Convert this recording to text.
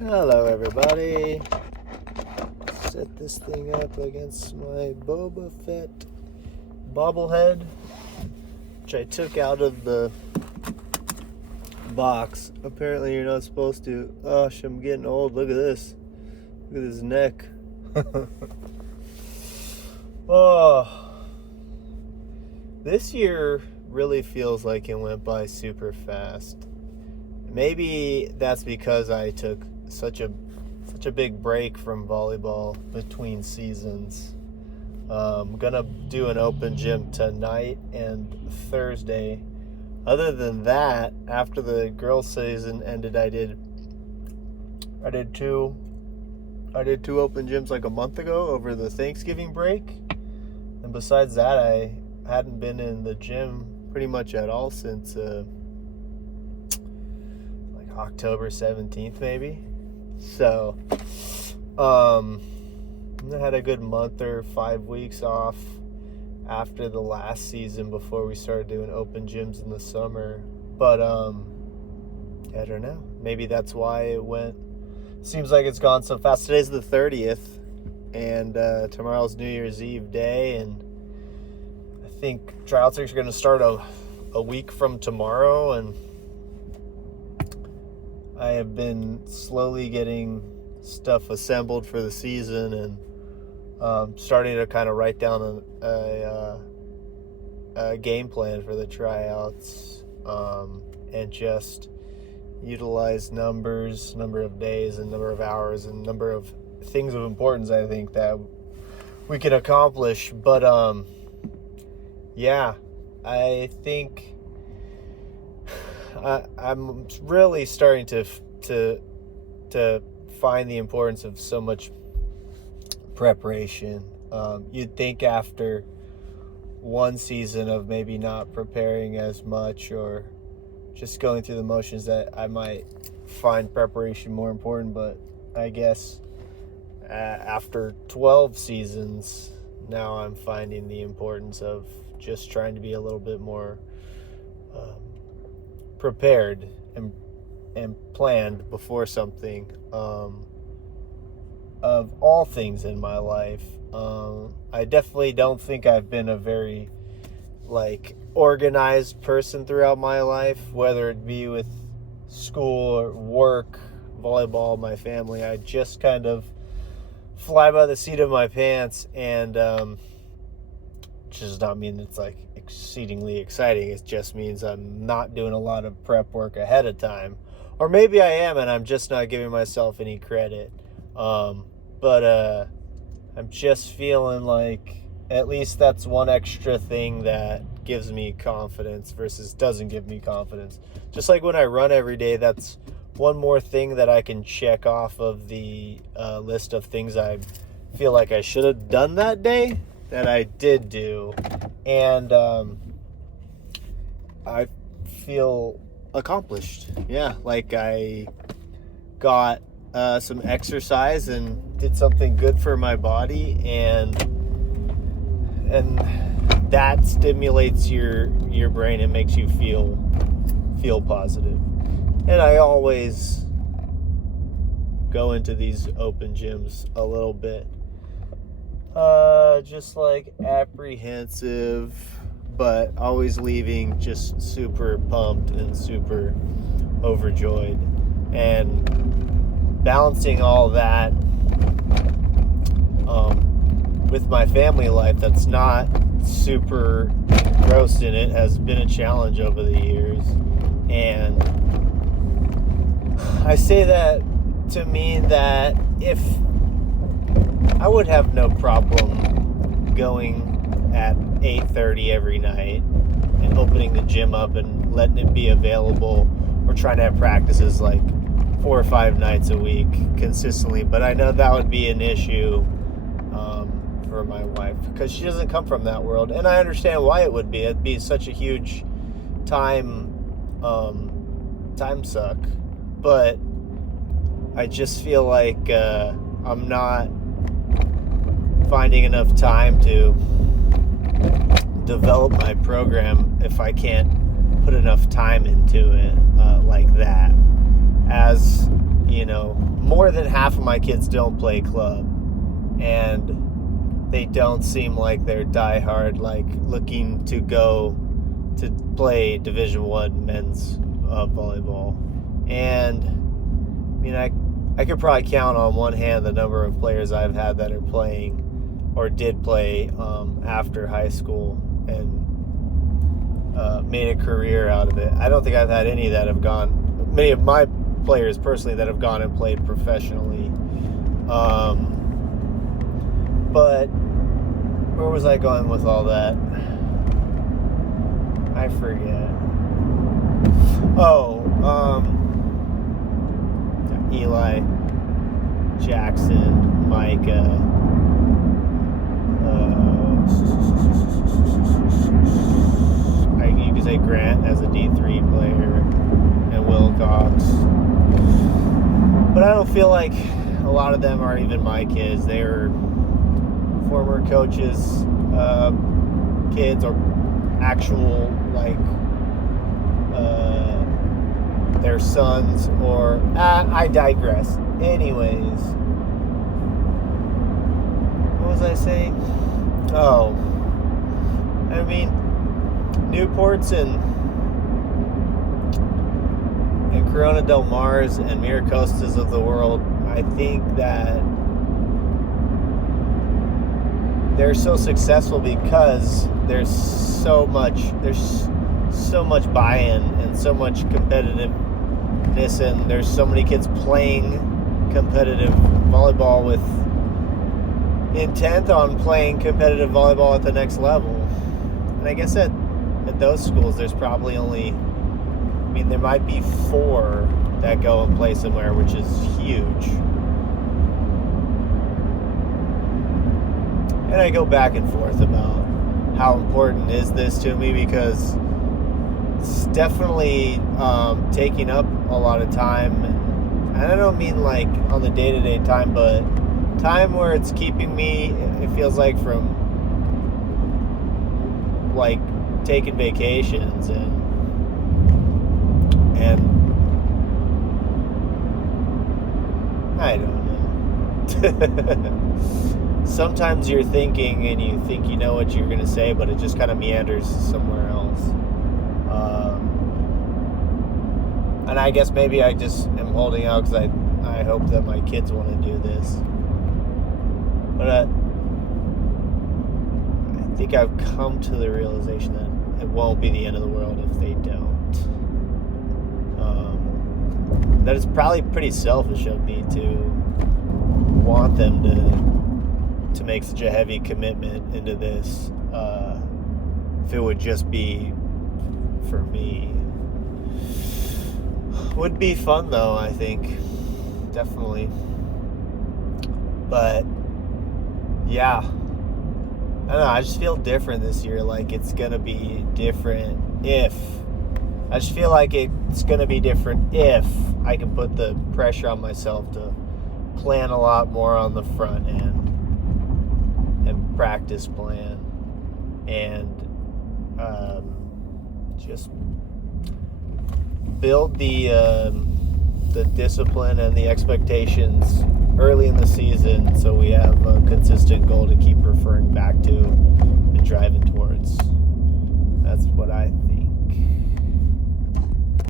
Hello everybody. Set this thing up against my Boba Fett bobblehead, which I took out of the box. Apparently you're not supposed to. Gosh, I'm getting old. Look at this. Look at his neck. Oh, this year really feels like it went by super fast. Maybe that's because I took such a big break from volleyball between seasons. I'm gonna do an open gym tonight and Thursday. Other than that, after the girls' season ended, I did two open gyms like a month ago over the Thanksgiving break. And besides that, I hadn't been in the gym pretty much at all since October 17th maybe. So I had a good month or 5 weeks off after the last season before we started doing open gyms in the summer. But I don't know, maybe that's why it went, seems like it's gone so fast. Today's the 30th and tomorrow's New Year's Eve day, and I think tryouts are going to start a week from tomorrow, and I have been slowly getting stuff assembled for the season and starting to kind of write down a game plan for the tryouts and just utilize number of days and number of hours and number of things of importance I think that we can accomplish. But yeah, I think I'm really starting to find the importance of so much preparation. You'd think after one season of maybe not preparing as much or just going through the motions that I might find preparation more important, but I guess after 12 seasons now I'm finding the importance of just trying to be a little bit more prepared and planned before something. Of all things in my life, I definitely don't think I've been a very organized person throughout my life, whether it be with school or work, volleyball, my family. I just kind of fly by the seat of my pants, and which does not mean it's exceedingly exciting. It just means I'm not doing a lot of prep work ahead of time, or maybe I am and I'm just not giving myself any credit. But I'm just feeling like at least that's one extra thing that gives me confidence versus doesn't give me confidence. Just like when I run every day, that's one more thing that I can check off of the list of things I feel like I should have done that day that I did do. And I feel accomplished. Yeah, like I got some exercise and did something good for my body, and that stimulates your brain and makes you feel positive. And I always go into these open gyms a little bit just apprehensive, but always leaving just super pumped and super overjoyed, and balancing all that with my family life that's not super engrossed in it has been a challenge over the years. And I say that to mean that if I would have no problem going at 8:30 every night and opening the gym up and letting it be available, or trying to have practices 4 or 5 nights a week consistently. But I know that would be an issue for my wife, because she doesn't come from that world, and I understand why it would be. It'd be such a huge time suck. But I just feel like I'm not finding enough time to develop my program if I can't put enough time into it like that. As more than half of my kids don't play club, and they don't seem like they're diehard, like looking to go to play Division I men's volleyball. And I could probably count on one hand the number of players I've had that are playing or did play after high school and made a career out of it. I don't think I've had any that have gone, many of my players personally that have gone and played professionally. But where was I going with all that? I forget. Eli, Jackson, Micah, you could say Grant as a D3 player, and Wilcox. But I don't feel like a lot of them are even my kids. They're former coaches' kids, or actual, their sons, or I digress. Anyways, what was I saying? Newports and Corona Del Mars and Miracostas of the world, I think that they're so successful because there's so much buy-in and so much competitiveness, and there's so many kids playing competitive volleyball with intent on playing competitive volleyball at the next level. And I guess at those schools there's probably only, there might be 4 that go and play somewhere, which is huge. And I go back and forth about how important is this to me, because it's definitely taking up a lot of time. And I don't mean like on the day-to-day time, but time where it's keeping me, it feels like, from like taking vacations and I don't know. Sometimes you're thinking and you think you know what you're going to say, but it just kind of meanders somewhere else. And I guess maybe I just am holding out because I hope that my kids want to do this. But I think I've come to the realization that it won't be the end of the world if they don't. That it's probably pretty selfish of me to want them to make such a heavy commitment into this, if it would just be for me. Would be fun though, I think, definitely. But yeah, I don't know, I just feel different this year. Like it's gonna be different I just feel like it's gonna be different if I can put the pressure on myself to plan a lot more on the front end and practice plan and just build the discipline and the expectations early in the season, so we have a consistent goal to keep referring back to and driving towards. That's what I